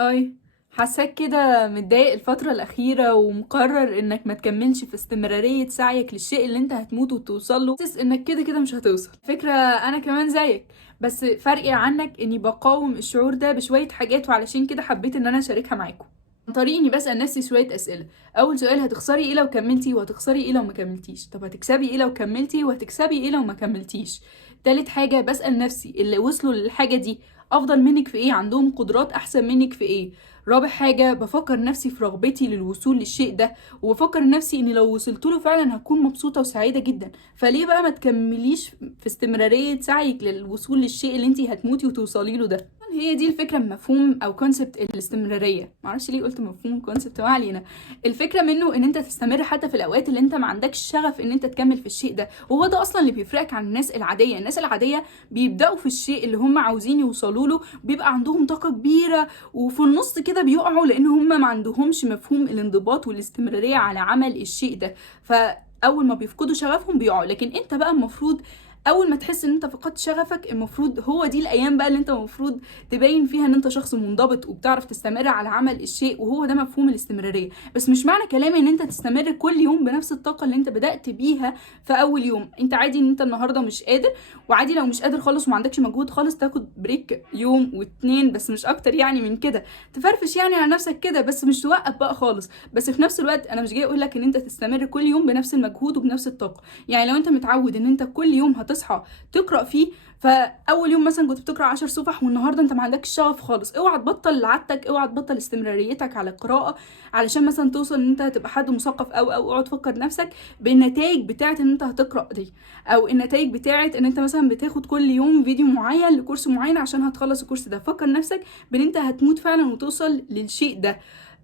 اي، حاساك كده متضايق الفترة الأخيرة ومقرر انك ما تكملش في استمرارية سعيك للشيء اللي انت هتموت وتوصل له، حاسس انك كده كده مش هتوصل. فكرة انا كمان زيك، بس فرقي عنك اني بقاوم الشعور ده بشوية حاجات، وعلشان كده حبيت ان انا اشاركها معاكم عن طريق اني بسأل نفسي شوية اسئلة. اول سؤال: هتخسري ايه لو كملتي؟ وهتخسري ايه لو ما كملتيش؟ طب هتكسبي ايه لو كملتي؟ وهتكسبي ايه لو ما كملتيش؟ تالت حاجة بسأل نفسي: اللي وصلوا للحاجة دي افضل منك في ايه؟ عندهم قدرات احسن منك في ايه؟ رابع حاجة بفكر نفسي في رغبتي للوصول للشيء ده، وبفكر نفسي اني لو وصلت له فعلا هكون مبسوطة وسعيدة جدا. فليه بقى ما تكمليش في استمرارية سعيك للوصول للشيء اللي انتي هتموتي وتوصلي له ده؟ هي دي الفكرة من مفهوم او كونسبت الاستمرارية. معرفش ليه قلت مفهوم كونسبت، ما علينا. الفكرة منه ان انت تستمر حتى في الاوقات اللي انت ما عندكش شغف ان انت تكمل في الشيء ده، وهو ده اصلا اللي بيفرقك عن الناس العادية. الناس العادية بيبدأوا في الشيء اللي هم عاوزين يوصلوا له، بيبقى عندهم طاقة كبيرة، وفي النص كده بيقعوا لان هم ما عندهمش مفهوم الانضباط والاستمرارية على عمل الشيء ده. فاول ما بيفقدوا شغفهم بيقعوا. لكن انت بقى المفروض اول ما تحس ان انت فقدت شغفك، المفروض هو دي الايام بقى اللي انت المفروض تبين فيها ان انت شخص منضبط وبتعرف تستمر على عمل الشيء، وهو ده مفهوم الاستمرارية. بس مش معنى كلامي ان انت تستمر كل يوم بنفس الطاقة اللي انت بدأت بيها في اول يوم. انت عادي ان انت النهاردة مش قادر، وعادي لو مش قادر خالص وما عندكش مجهود خالص تاخد بريك يوم واتنين، بس مش اكتر يعني من كده. تفرفش يعني على نفسك كده، بس مش توقف بقى خالص. بس في نفس الوقت انا مش جاي اقول لك ان انت تستمر كل يوم بنفس المجهود وبنفس الطاقة. يعني لو انت متعود ان انت كل يوم هتصحى تقرا فيه، فاول يوم مثلا كنت بتقرا 10 صفح والنهارده انت ما عندكش شغف خالص، اوعى تبطل عادتك، اوعى تبطل استمراريتك على القراءه علشان مثلا توصل ان انت تبقى حد مثقف. او اقعد تفكر نفسك بالنتائج بتاعه ان انت هتقرا دي، او النتائج بتاعه ان انت مثلا بتاخد كل يوم فيديو معين لكورس معين عشان هتخلص الكورس ده. فكر نفسك بان انت هتموت فعلا وتوصل للشيء ده.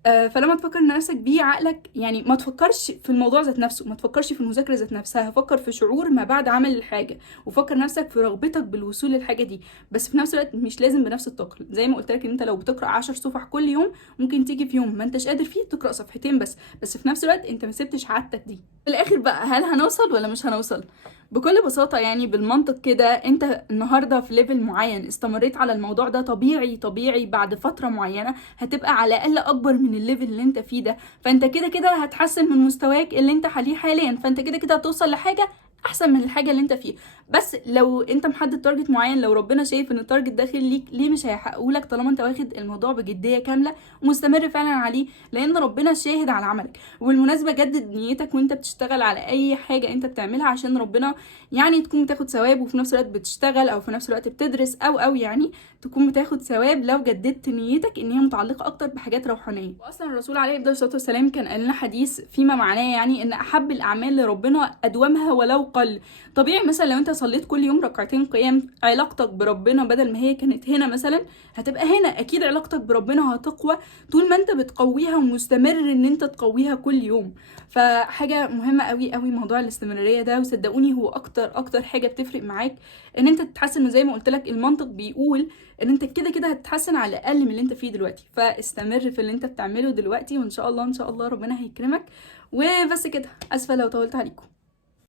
فلما تفكر نفسك بيه عقلك، يعني ما تفكرش في الموضوع ذات نفسه، ما تفكرش في المذاكره ذات نفسها، فكر في شعور ما بعد عمل الحاجه، وفكر نفسك في رغبتك بالوصول للحاجه دي. بس في نفس الوقت مش لازم بنفس الطاقه. زي ما قلت لك ان انت لو بتقرا 10 صفح كل يوم، ممكن تيجي في يوم ما انتش قادر فيه تقرا صفحتين بس في نفس الوقت انت ما سبتش عادتك دي. في الاخر بقى، هل هنوصل ولا مش هنوصل؟ بكل بساطة يعني بالمنطق كده، انت النهاردة في ليفل معين استمريت على الموضوع ده، طبيعي بعد فترة معينة هتبقى على الأقل أكبر من الليفل اللي انت فيه ده. فانت كده كده هتحسن من مستواك اللي انت حاليه حاليا، فانت كده كده هتوصل لحاجة احسن من الحاجه اللي انت فيها. بس لو انت محدد تارجت معين، لو ربنا شايف ان التارجت داخل ليك، ليه مش هيحققه لك طالما انت واخد الموضوع بجديه كامله ومستمر فعلا عليه؟ لان ربنا شاهد على عملك. وبالمناسبه جدد نيتك وانت بتشتغل على اي حاجه انت بتعملها عشان ربنا، يعني تكون بتاخد ثواب وفي نفس الوقت بتشتغل، او في نفس الوقت بتدرس، او يعني تكون بتاخد ثواب لو جددت نيتك ان هي متعلقه اكتر بحاجات روحانيه. واصلا الرسول عليه الصلاه والسلام كان قال لنا حديث فيما معناه يعني ان احب الاعمال لربنا ادومها ولو قل. طبيعي مثلا لو انت صليت كل يوم ركعتين قيام، علاقتك بربنا بدل ما هي كانت هنا مثلا هتبقى هنا. اكيد علاقتك بربنا هتقوى طول ما انت بتقويها ومستمر ان انت تقويها كل يوم. فحاجه مهمه قوي قوي موضوع الاستمراريه ده، وصدقوني هو اكتر حاجه بتفرق معاك ان انت تتحسن. وزي ما قلت لك المنطق بيقول ان انت كده كده هتتحسن على الاقل من اللي انت فيه دلوقتي. فاستمر في اللي انت بتعمله دلوقتي، وان شاء الله ربنا هيكرمك. وبس كده، اسفه لو طولت عليكم.